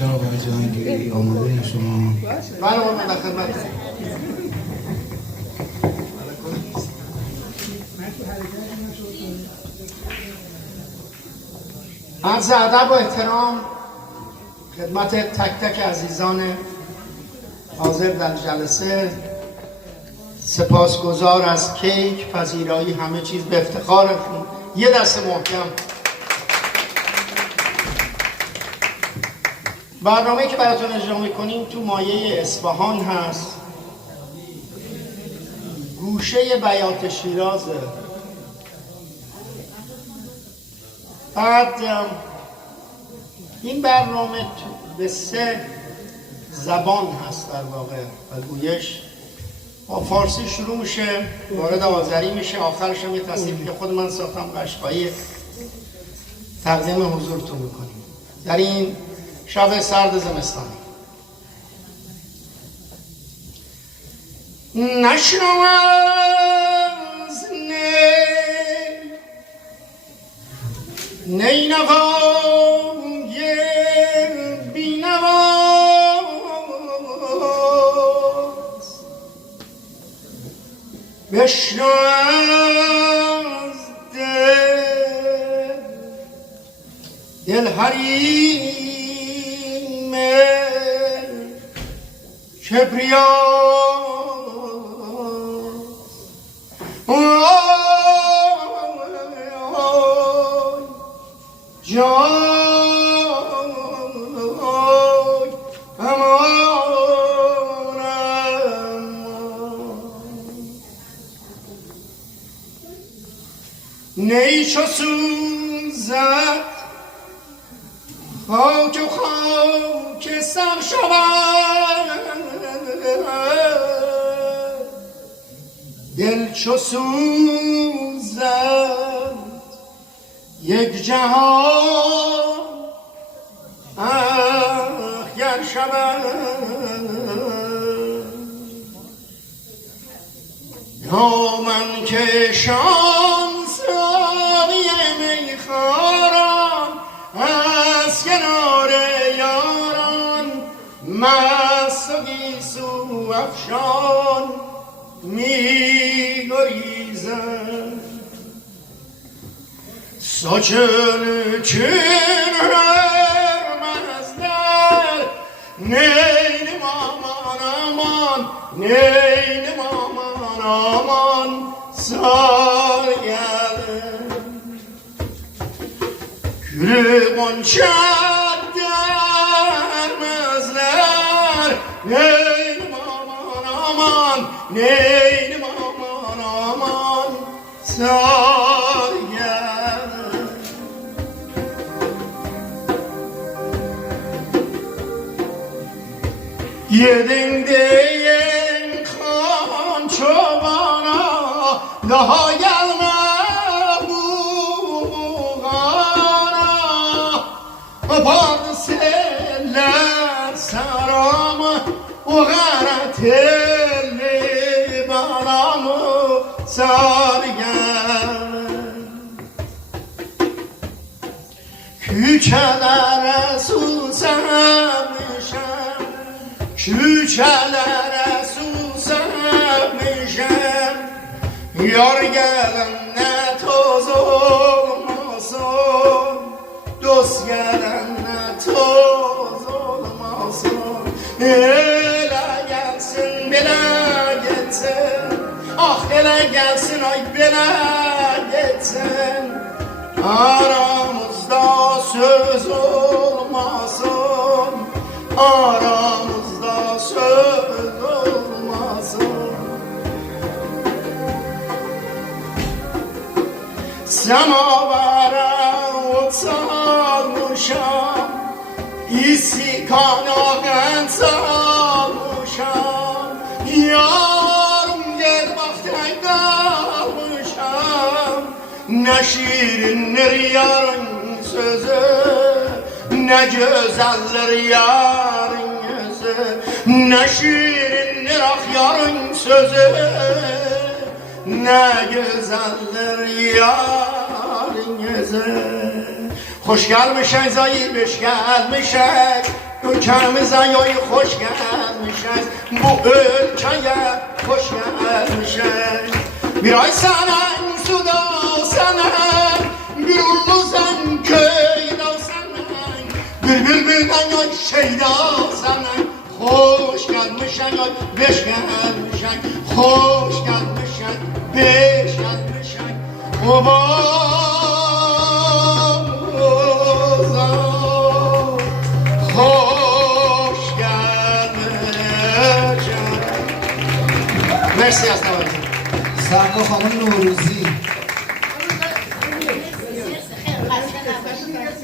جناب آقای جهانگیری آماده این شما؟ بله من در خدمت. عرض ادب و احترام خدمت تک تک عزیزان حاضر در جلسه. سپاسگزار از کیک، پذیرایی، همه چیز به افتخارتون. یه دست محکم. برنامه‌ای که براتون اجرا می‌کنیم تو مایه اصفهان هست، گوشه بیات شیرازه. بعد این برنامه به 3 زبان هست در واقع و گویش با فارسی شروع میشه، وارد آذری میشه، آخرش هم یه تصنیفی که خود من ساختم قشقایی تقدیم حضورتون میکنیم در این شب سرد زمستانی. نشنو از نی نوای بی نواز، بشنو از دل حریم کبریاست. نی چو سوزد خاک و خاک سر شود، دل چو سوزد یک جهان اخگر شود. یا من که شانسایی میخوارم از کنار یاران، مست و گیسو افشان میگریزم. ساچن چین هرمزدر نین مامان آمان، نین مامان آمان سارگرم. گل غنچه در مزدر نین مامان آمان، نین مامان آمان سارگرم. یه دین دین خان چوبانا دهایل نبوغانا پارد سلر سرام و غرت لیبانام سارگرم. küçelere susamışam, küçelere susamışam. Yar gelen ne toz olmasın, dost gelen ne toz olmasın. Ele gelsin, bile gitsin, ah ele gelsin, ay bile gitsin. Aramızda söz olmasın, aramızda söz olmasın. Semavara ot salmışam, istikana ben salmışam. Yarım gel baktay kalmışam, ne şirindir yarın sözü, ne güzeldir yarın yüzü. Ne şirindir ah yarın sözü, ne güzeldir yarın yüzü. Hoş gelmişsin zayıf, hoş gelmişsin. Gül کم زیای خوشگل میشه بو ölkeye hoş gelmişsin Miray senen suda senen bir uluzan köyda senen bülbülden yoy şeyda senen hoş gelmişsin yoy beş gelmişsin hoş gelmişsin beş gelmişsin مرسی از توجه. سرکار خانم نوروزی